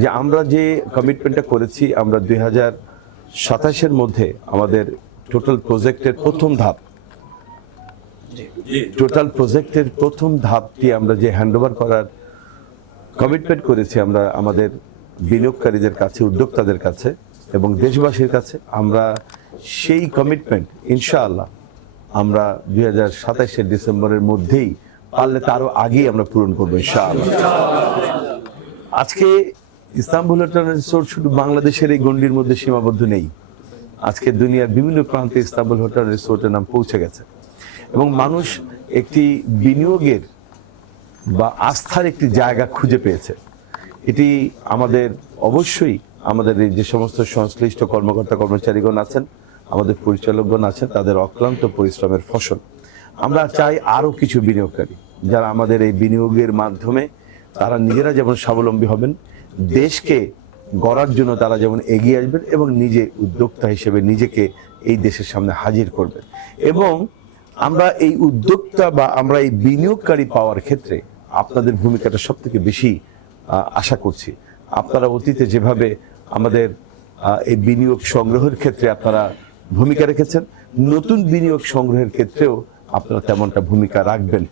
যে আমরা যে কমিটমেন্টটা করেছি, আমরা 2027-এর মধ্যে আমাদের টোটাল প্রজেক্টের প্রথম ধাপটি আমরা যে হ্যান্ডওভার করার কমিটমেন্ট করেছি আমরা আমাদের বিনিয়োগকারীদের কাছে, উদ্যোক্তাদের কাছে এবং দেশবাসীর কাছে, আমরা সেই কমিটমেন্ট ইনশাআল্লাহ আমরা 2027-এর ডিসেম্বরের মধ্যেই, পারলে তারও আগেই আমরা পূরণ করবো ইনশাআল্লাহ। আজকে ইস্তাম্বুল হোটেল রিসোর্ট শুধু বাংলাদেশের এই গণ্ডির মধ্যে সীমাবদ্ধ নেই। আজকে দুনিয়ার বিভিন্ন প্রান্তে ইস্তাম্বুল হোটেল রিসোর্টের নাম পৌঁছে গেছে এবং মানুষ একটি বিনিয়োগের বা আস্থার একটি জায়গা খুঁজে পেয়েছে। এটি আমাদের অবশ্যই আমাদের এই যে সমস্ত সংশ্লিষ্ট কর্মকর্তা কর্মচারীগণ আছেন, আমাদের পরিচালকগণ আছেন, তাদের অক্লান্ত পরিশ্রমের ফসল। আমরা চাই আরও কিছু বিনিয়োগকারী যারা আমাদের এই বিনিয়োগের মাধ্যমে তারা নিজেরা যেমন স্বাবলম্বী হবেন, দেশকে গড়ার জন্য তারা যেমন এগিয়ে আসবেন এবং নিজে উদ্যোক্তা হিসেবে নিজেকে এই দেশের সামনে হাজির করবেন। এবং আমরা এই উদ্যোক্তা বা আমরা এই বিনিয়োগকারী পাওয়ার ক্ষেত্রে আপনাদের ভূমিকাটা সব থেকে বেশি আশা করছি। আপনারা অতীতে যেভাবে আমাদের এই বিনিয়োগ সংগ্রহের ক্ষেত্রে আপনারা ভূমিকা রেখেছেন, নতুন বিনিয়োগ সংগ্রহের ক্ষেত্রেও আপনারা তেমনটা ভূমিকা রাখবেন।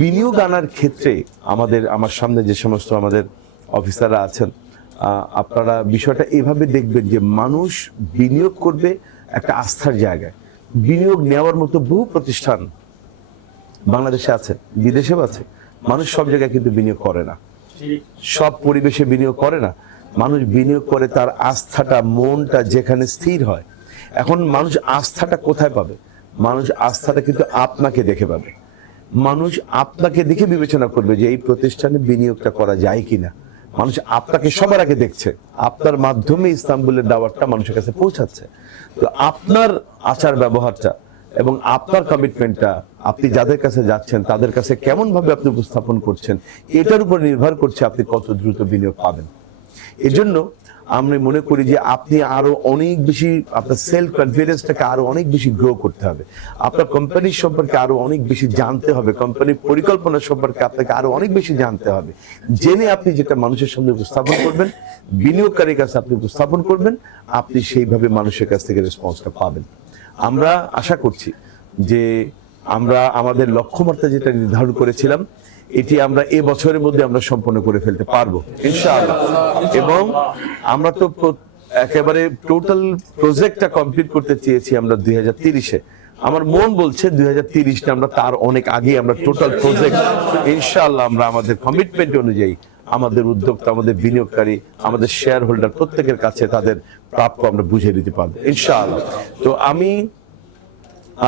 বিনিয়োগ আনার ক্ষেত্রে আমার সামনে যে সমস্ত আমাদের অফিসাররা আছেন, আপনারা বিষয়টা এভাবে দেখবেন যে মানুষ বিনিয়োগ করবে একটা আস্থার জায়গায়। বিনিয়োগ নেওয়ার মতো বহু প্রতিষ্ঠান বাংলাদেশে আছে, বিদেশেও আছে। মানুষ সব জায়গায় কিন্তু বিনিয়োগ করে না, সব পরিবেশে বিনিয়োগ করে না। মানুষ বিনিয়োগ করে তার আস্থাটা, মনটা যেখানে স্থির হয়। এখন মানুষ আস্থাটা কোথায় পাবে? মানুষ আস্থাটা কিন্তু আপনাকে দেখে পাবে। মানুষ আপনাকে দেখে বিবেচনা করবে যে এই প্রতিষ্ঠানে বিনিয়োগটা করা যায় কিনা। মানুষ আপনাকে সবার আগে দেখছে, আপনার মাধ্যমে ইস্তাম্বুলের দাওয়াতটা মানুষের কাছে পৌঁছাচ্ছে। তো আপনার আচার ব্যবহারটা এবং আপনার কমিটমেন্টটা, আপনি যাদের কাছে যাচ্ছেন তাদের কাছে কেমন ভাবে আপনি উপস্থাপন করছেন, এটার উপর নির্ভর করছে আপনি কত দ্রুত বিনিয়োগ পাবেন। এজন্য আমি মনে করি যে আপনি আরো অনেক বেশি আপনার সেলফ কনফিডেন্সটাকে আরো অনেক বেশি গ্রো করতে হবে। আপনার কোম্পানির সম্পর্কে আরো অনেক বেশি জানতে হবে, কোম্পানির পরিকল্পনা সম্পর্কে আপনাকে আরো অনেক বেশি জানতে হবে। জেনে আপনি যেটা মানুষের সামনে উপস্থাপন করবেন, বিনিয়োগকারীর কাছে আপনি উপস্থাপন করবেন, আপনি সেইভাবে মানুষের কাছ থেকে রেসপন্সটা পাবেন। আমরা আশা করছি যে আমরা আমাদের লক্ষ্যমাত্রা যেটা নির্ধারণ করেছিলাম, এটি আমরা এ বছরের মধ্যে আমরা সম্পন্ন করে ফেলতে পারবো ইনশাআল্লাহ। এবং আমরা তো একেবারে টোটাল প্রজেক্টটা কমপ্লিট করতে চেয়েছি আমরা 2030-এ। আমার মন বলছে 2030-টা আমরা তার অনেক আগে আমরা টোটাল প্রজেক্ট ইনশাআল্লাহ আমরা আমাদের কমিটমেন্ট অনুযায়ী আমাদের উদ্যোক্তা, আমাদের বিনিয়োগকারী, আমাদের শেয়ার হোল্ডার প্রত্যেকের কাছে তাদের প্রাপ্য আমরা বুঝিয়ে দিতে পারবো ইনশাআল্লাহ। তো আমি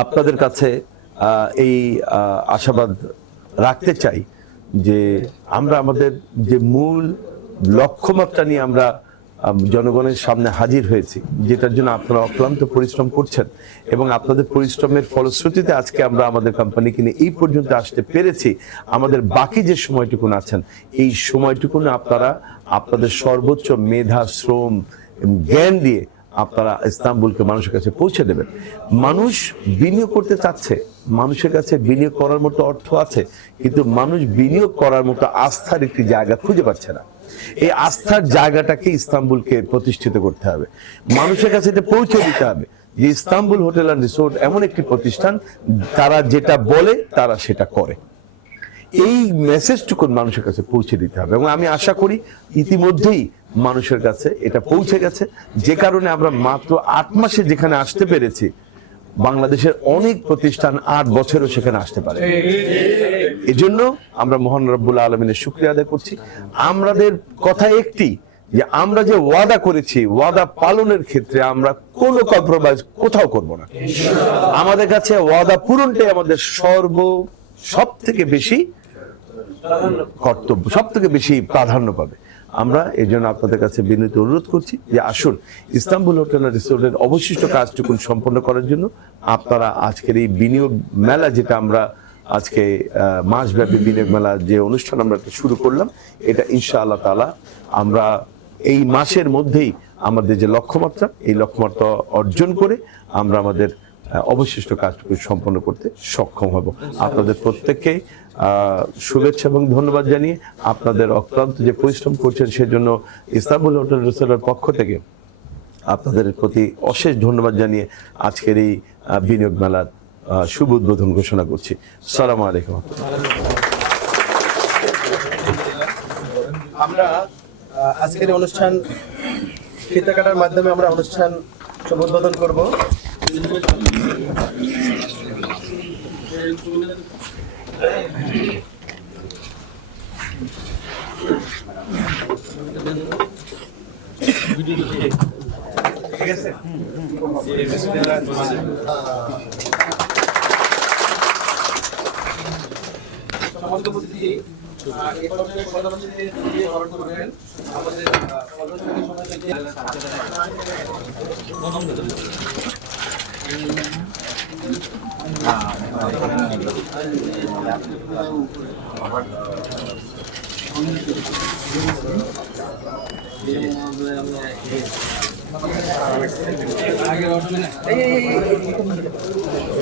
আপনাদের কাছে এই আশাবাদ রাখতে চাই যে আমরা আমাদের যে মূল লক্ষ্যমাত্রা নিয়ে আমরা জনগণের সামনে হাজির হয়েছি, যেটার জন্য আপনারা অক্লান্ত পরিশ্রম করছেন এবং আপনাদের পরিশ্রমের ফলশ্রুতিতে আজকে আমরা আমাদের কোম্পানিকে নিয়ে এই পর্যন্ত আসতে পেরেছি। আমাদের বাকি যে সময়টুকুন আছেন, এই সময়টুকুন আপনারা আপনাদের সর্বোচ্চ মেধা, শ্রম, জ্ঞান দিয়ে আপনারা ইস্তাম্বুলকে মানুষের কাছে পৌঁছে দেবেন। মানুষ বিনিয়োগ করতে চাচ্ছে, মানুষের কাছে বিনিয়োগ করার মতো অর্থ আছে, কিন্তু মানুষ বিনিয়োগ করার মতো আস্থার একটি জায়গা খুঁজে পাচ্ছে না। এই আস্থার জায়গাটাকে ইস্তাম্বুলকে প্রতিষ্ঠিত করতে হবে, মানুষের কাছে এটা পৌঁছে দিতে হবে যে ইস্তাম্বুল হোটেল অ্যান্ড রিসোর্ট এমন একটি প্রতিষ্ঠান, তারা যেটা বলে তারা সেটা করে। এই মেসেজটুকু মানুষের কাছে পৌঁছে দিতে হবে এবং আমি আশা করি ইতিমধ্যেই মানুষের কাছে এটা পৌঁছে গেছে, যে কারণে আমরা মাত্র 8 মাসে যেখানে আসতে পেরেছি, বাংলাদেশের অনেক প্রতিষ্ঠান 8 বছরও সেখানে আসতে পারে। এজন্য আমরা মহান রব্বুল আলামিনের শুকরিয়া আদায় করছি। আমাদের কথা একটি, যে আমরা যে ওয়াদা করেছি, ওয়াদা পালনের ক্ষেত্রে আমরা কোনো কম্প্রোমাইজ কোথাও করব না। আমাদের কাছে ওয়াদা পূরণটাই আমাদের সব থেকে বেশি কর্তব্য, সব থেকে বেশি প্রাধান্য পাবে। আমরা এই জন্য আপনাদের কাছে বিনীত অনুরোধ করছি যে আসুন ইস্তাম্বুল হোটেল অ্যান্ড রিসোর্টের অবশিষ্ট কাজটুকু সম্পন্ন করার জন্য আপনারা আজকের এই বিনিয়োগ মেলা, যেটা আমরা আজকে মাসব্যাপী বিনিয়োগ মেলা যে অনুষ্ঠান আমরা শুরু করলাম, এটা ইনশাআল্লাহ তাআলা আমরা এই মাসের মধ্যেই আমাদের যে লক্ষ্যমাত্রা, এই লক্ষ্যমাত্রা অর্জন করে আমরা আমাদের অবশিষ্ট কাজটুকু সম্পন্ন করতে সক্ষম হব। আপনাদের প্রত্যেককে শুভেচ্ছা এবং ধন্যবাদ জানিয়ে আপনাদের অক্লান্ত যে পরিশ্রম করছেন সেজন্য ইস্তানবুল হোটেল রিসোর্টের পক্ষ থেকে আপনাদের প্রতি অশেষ ধন্যবাদ জানিয়ে আজকের এই বিনিয়োগ মেলার শুভ উদ্বোধন ঘোষণা করছি। আসসালামু আলাইকুম। আমরা আজকের অনুষ্ঠান ফিতা কাটার মাধ্যমে আমরা অনুষ্ঠান শুভ উদ্বোধন করব। ঠিক আছে। সমস্ত প্রতিনিধি এই পর্যায়ে প্রধানমন্ত্রী দিয়ে বরণ করবেন। আমাদের আগে